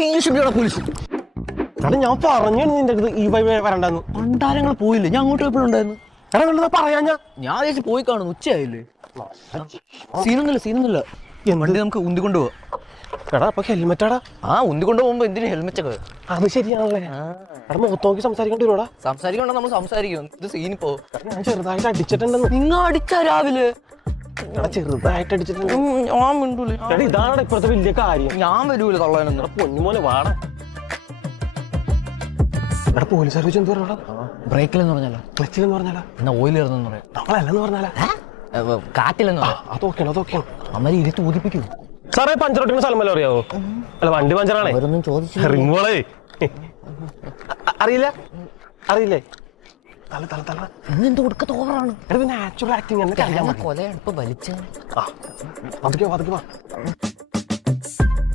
Police. എടാ ഞാൻ പറഞ്ഞു നിന്റെ അടുത്ത് ഈ വഴി വരണ്ടെന്ന്. പണ്ടാരങ്ങൾ പോയില്ലേ? ഞാൻ അങ്ങോട്ട് എപ്പോഴുണ്ടായിരുന്നു. എടാ നിങ്ങളത് പറയാ ഞാൻ ചേച്ചി പോയി കാണുന്നു. ഉച്ചയായില്ലേ? സീനൊന്നുമില്ല. വണ്ടി നമുക്ക് ഉന്തിക്കൊണ്ട് പോവാം. എടാ അപ്പൊ ഹെൽമെറ്റാടാ. ഉന്തിക്കൊണ്ട് പോകുമ്പോ എന്തിനു ഹെൽമെറ്റ് ഒക്കെ? അത് ശരിയാണല്ലേ. എടാ മുഖത്ത് നോക്കി സംസാരിക്കേണ്ടി വരുവാടാ. സംസാരിക്കണ്ട, നമ്മൾ സംസാരിക്കും. ഇത് സീനിപ്പോ ഞാൻ ചെറുതായിട്ട് അടിച്ചിട്ടുണ്ടെന്ന്. നിങ്ങൾ അടിച്ച രാവിലെ? ചെറുതായിട്ട് അടിച്ചിട്ടുണ്ട്. ഞാൻ മിണ്ടൂല. എടാ ഇതാണ് ഇപ്പോഴത്തെ വലിയ കാര്യം. ഞാൻ വരൂല തള്ളാനൊന്നും. പൊന്നുമോനെ വാടാ. എടാ പോലീസ് സർവീസ് എന്ത് പറയാ? ബ്രേക്കിലെന്ന് പറഞ്ഞാലോ? ക്ലച്ചിലെന്ന് പറഞ്ഞാലോ? എന്നാ ഓയിലിറന്നെന്ന് പറയാം. നമ്മളല്ലെന്ന് പറഞ്ഞാലോ? കാറ്റിലെന്ന് പറയാം. അതൊക്കെയാണ്. അമ്മ ഇരുത്ത് ഊതിപ്പിക്കൂ. സാറേ പഞ്ചറൊട്ടിന് സ്ഥലം വല്ല അറിയാവോ? അല്ല വണ്ടി പഞ്ചറാണേ. അവരൊന്നും ചോദിച്ചു. റിമോളേ അറിയില്ലേ? തല ഇന്നെന്ത് കൊടുക്കത്ത് ഓവറാണ്. നാച്ചുറൽ ആക്ടിങ് കൊലയാണ് ഇപ്പൊ വലിച്ച. അതൊക്കെ